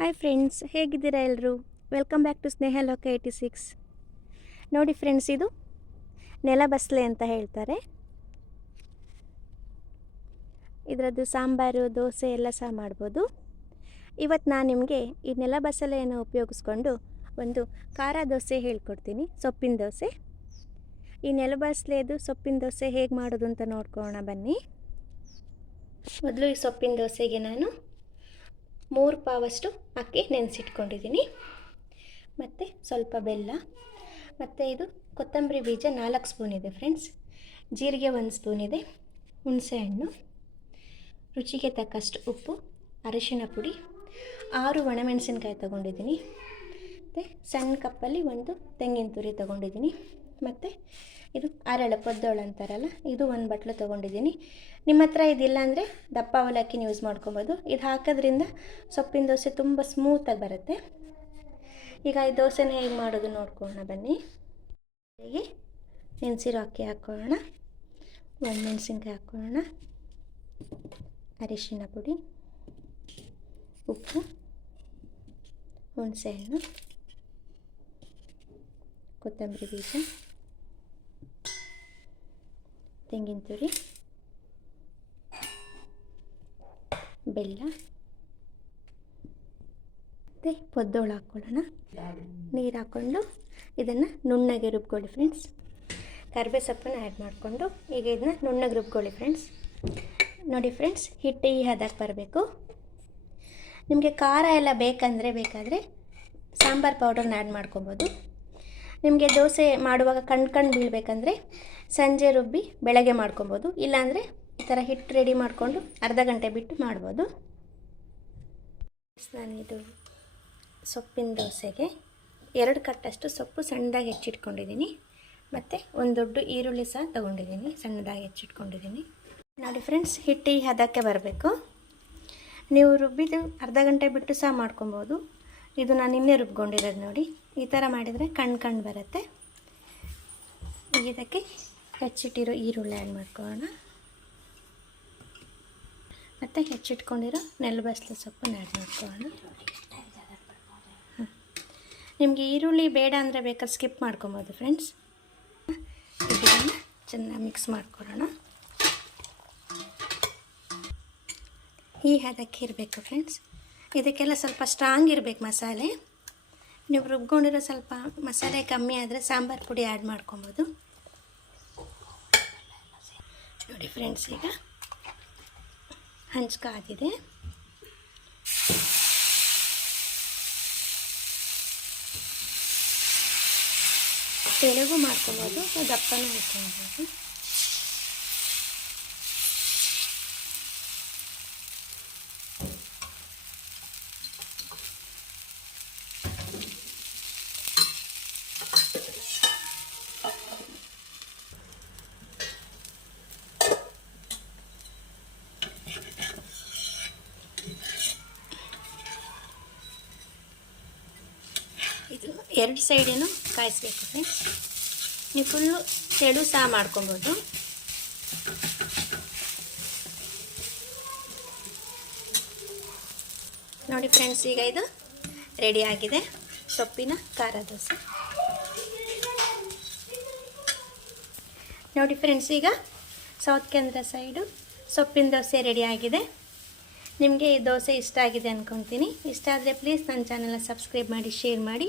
Hi friends ಹೇಗಿದ್ದೀರಾ ಎಲ್ಲರೂ welcome back to ಸ್ನೇಹ ಲೋಕ ಏಯ್ಟಿ ಸಿಕ್ಸ್ ನೋಡಿ ಫ್ರೆಂಡ್ಸ್ ಇದು ನೆಲ ಬಸ್ಲೆ ಅಂತ ಹೇಳ್ತಾರೆ. ಇದರದ್ದು ಸಾಂಬಾರು, ದೋಸೆ ಎಲ್ಲ ಸಹ ಮಾಡ್ಬೋದು. ಇವತ್ತು ನಾನು ನಿಮಗೆ ಈ ನೆಲ ಬಸಲೆಯನ್ನು ಉಪಯೋಗಿಸ್ಕೊಂಡು ಒಂದು ಖಾರ ದೋಸೆ ಹೇಳ್ಕೊಡ್ತೀನಿ, ಸೊಪ್ಪಿನ ದೋಸೆ. ಈ ನೆಲ ಬಸಳೆದು ಸೊಪ್ಪಿನ ದೋಸೆ ಹೇಗೆ ಮಾಡೋದು ಅಂತ ನೋಡ್ಕೋಣ ಬನ್ನಿ. ಮೊದಲು ಈ ಸೊಪ್ಪಿನ ದೋಸೆಗೆ ನಾನು ಮೂರು ಪಾವಷ್ಟು ಅಕ್ಕಿ ನೆನೆಸಿಟ್ಕೊಂಡಿದ್ದೀನಿ. ಮತ್ತು ಸ್ವಲ್ಪ ಬೆಲ್ಲ, ಮತ್ತು ಇದು ಕೊತ್ತಂಬರಿ ಬೀಜ ನಾಲ್ಕು ಸ್ಪೂನ್ ಇದೆ ಫ್ರೆಂಡ್ಸ್ ಜೀರಿಗೆ ಒಂದು ಸ್ಪೂನ್ ಇದೆ ಹುಣಸೆಹಣ್ಣು ರುಚಿಗೆ ತಕ್ಕಷ್ಟು ಉಪ್ಪು, ಅರಿಶಿನ ಪುಡಿ, ಆರು ಒಣಮೆಣಸಿನ್ಕಾಯಿ ತೊಗೊಂಡಿದ್ದೀನಿ. ಮತ್ತು ಸಣ್ಣ ಕಪ್ಪಲ್ಲಿ ಒಂದು ತೆಂಗಿನ ತುರಿ ತೊಗೊಂಡಿದ್ದೀನಿ. ಮತ್ತು ಇದು ಅರಳು, ಪೊದ್ದೋಳು ಅಂತಾರಲ್ಲ, ಇದು ಒಂದು ಬಟ್ಲು ತೊಗೊಂಡಿದ್ದೀನಿ. ನಿಮ್ಮ ಹತ್ರ ಇದಿಲ್ಲ ಅಂದರೆ ದಪ್ಪ ಅವಲಕ್ಕಿನ ಯೂಸ್ ಮಾಡ್ಕೊಬೋದು. ಇದು ಹಾಕೋದ್ರಿಂದ ಸೊಪ್ಪಿನ ದೋಸೆ ತುಂಬ ಸ್ಮೂತಾಗಿ ಬರುತ್ತೆ. ಈಗ ಈ ದೋಸೆನ ಹೇಗೆ ಮಾಡೋದು ನೋಡ್ಕೊಳ್ಳೋಣ ಬನ್ನಿ. ಹೀಗೆ ನೆನೆಸಿರೋ ಅಕ್ಕಿ ಹಾಕ್ಕೊಳ್ಳೋಣ ಒಂದು ಮೆಣಸಿನ್ಕಾಯಿ ಹಾಕ್ಕೊಳ್ಳೋಣ ಅರಿಶಿನ ಪುಡಿ, ಉಪ್ಪು ಹುಣಸೆಹಣ್ಣು ಕೊತ್ತಂಬರಿ ಬೀಜ. ತೆಂಗಿನ ತುರಿ, ಬೆಲ್ಲ, ಮತ್ತು ಪೊದ್ದೋಳು ಹಾಕ್ಕೊಳ್ಳೋಣ. ನೀರು ಹಾಕ್ಕೊಂಡು ಇದನ್ನು ನುಣ್ಣಗೆ ರುಬ್ಕೊಳ್ಳಿ ಫ್ರೆಂಡ್ಸ್ ಕರ್ಬೇ ಸೊಪ್ಪನ್ನು ಆ್ಯಡ್ ಮಾಡಿಕೊಂಡು ಈಗ ಇದನ್ನ ನುಣ್ಣಗೆ ರುಬ್ಕೊಳ್ಳಿ ಫ್ರೆಂಡ್ಸ್ ನೋಡಿ ಫ್ರೆಂಡ್ಸ್ ಹಿಟ್ಟು ಈ ಹದಕ್ಕೆ ಬರಬೇಕು. ನಿಮಗೆ ಖಾರ ಎಲ್ಲ ಬೇಕಂದರೆ ಬೇಕಾದರೆ ಸಾಂಬಾರು ಪೌಡರ್ನ ಆ್ಯಡ್ ಮಾಡ್ಕೊಬೋದು. ನಿಮಗೆ ದೋಸೆ ಮಾಡುವಾಗ ಕಣ್ ಕಣ್ಣು ಬೀಳಬೇಕಂದ್ರೆ ಸಂಜೆ ರುಬ್ಬಿ ಬೆಳಗ್ಗೆ ಮಾಡ್ಕೊಬೋದು. ಇಲ್ಲಾಂದರೆ ಈ ಥರ ಹಿಟ್ಟು ರೆಡಿ ಮಾಡಿಕೊಂಡು ಅರ್ಧ ಗಂಟೆ ಬಿಟ್ಟು ಮಾಡ್ಬೋದು. ನಾನಿದು ಸೊಪ್ಪಿನ ದೋಸೆಗೆ ಎರಡು ಕಟ್ಟಷ್ಟು ಸೊಪ್ಪು ಸಣ್ಣದಾಗಿ ಹೆಚ್ಚಿಟ್ಕೊಂಡಿದ್ದೀನಿ. ಮತ್ತು ಒಂದು ದೊಡ್ಡ ಈರುಳ್ಳಿ ಸಹ ತೊಗೊಂಡಿದ್ದೀನಿ, ಸಣ್ಣದಾಗಿ ಹೆಚ್ಚಿಟ್ಕೊಂಡಿದ್ದೀನಿ. ನೋಡಿ ಫ್ರೆಂಡ್ಸ್ ಹಿಟ್ಟು ಈ ಹದಕ್ಕೆ ಬರಬೇಕು. ನೀವು ರುಬ್ಬಿದ್ದು ಅರ್ಧ ಗಂಟೆ ಬಿಟ್ಟು ಸಹ ಮಾಡ್ಕೊಬೋದು. ಇದು ನಾನು ನಿನ್ನೆ ರುಬ್ಕೊಂಡಿರೋದು ನೋಡಿ. ಈ ಥರ ಮಾಡಿದರೆ ಕಣ್ಣು ಕಣ್ಣು ಬರುತ್ತೆ. ಇದಕ್ಕೆ ಹೆಚ್ಚಿಟ್ಟಿರೋ ಈರುಳ್ಳಿ ಆ್ಯಡ್ ಮಾಡ್ಕೊಳ್ಳೋಣ. ಮತ್ತು ಹೆಚ್ಚಿಟ್ಕೊಂಡಿರೋ ನೆಲಬಸ್ಲೆ ಸೊಪ್ಪನ್ನು ಆ್ಯಡ್ ಮಾಡ್ಕೊಳ್ಳೋಣ. ನಿಮಗೆ ಈರುಳ್ಳಿ ಬೇಡ ಅಂದರೆ ಬೇಕಾದ್ರೆ ಸ್ಕಿಪ್ ಮಾಡ್ಕೊಬೋದು ಫ್ರೆಂಡ್ಸ್ ಇದನ್ನು ಚೆನ್ನಾಗಿ ಮಿಕ್ಸ್ ಮಾಡ್ಕೊಳ್ಳೋಣ. ಈ ಹದಕ್ಕೆ ಇರಬೇಕು ಫ್ರೆಂಡ್ಸ್ ಇದಕ್ಕೆಲ್ಲ ಸ್ವಲ್ಪ ಸ್ಟ್ರಾಂಗ್ ಇರಬೇಕು ಮಸಾಲೆ. ನೀವು ರುಬ್ಕೊಂಡಿರೋ ಸ್ವಲ್ಪ ಮಸಾಲೆ ಕಮ್ಮಿ ಆದರೆ ಸಾಂಬಾರು ಪುಡಿ ಆ್ಯಡ್ ಮಾಡ್ಕೊಬೋದು. ನೋಡಿ ಫ್ರೆಂಡ್ಸ್ ಈಗ ಹಂಚ್ಕಾದಿದೆ ತೆಲುಗು ಮಾಡ್ಕೊಬೋದು, ದಪ್ಪನೂ ಹಾಕ್ಕೊಬೋದು ಇದು ಎರಡು ಸೈಡೇನು ಕಾಯಿಸ್ಬೇಕು ಫ್ರೆಂಡ್ಸ್. ನೀವು ಫುಲ್ಲು ತೆಳು ಸಹ ಮಾಡ್ಕೊಬೋದು. ನೋಡಿ ಫ್ರೆಂಡ್ಸ್, ಈಗ ಇದು ರೆಡಿ ಆಗಿದೆ. ಸೊಪ್ಪಿನ ಖಾರ ದೋಸೆ. ನೋಡಿ ಫ್ರೆಂಡ್ಸ್, ಈಗ ಸೌತ್ ಕೇಂದ್ರ ಸೈಡು ಸೊಪ್ಪಿನ ದೋಸೆ ರೆಡಿ ಆಗಿದೆ. ನಿಮಗೆ ಈ ದೋಸೆ ಇಷ್ಟ ಆಗಿದೆ ಅಂದ್ಕೊತೀನಿ ಇಷ್ಟ ಆದರೆ ಪ್ಲೀಸ್ ನನ್ನ ಚಾನಲ್ನ ಸಬ್ಸ್ಕ್ರೈಬ್ ಮಾಡಿ, ಶೇರ್ ಮಾಡಿ.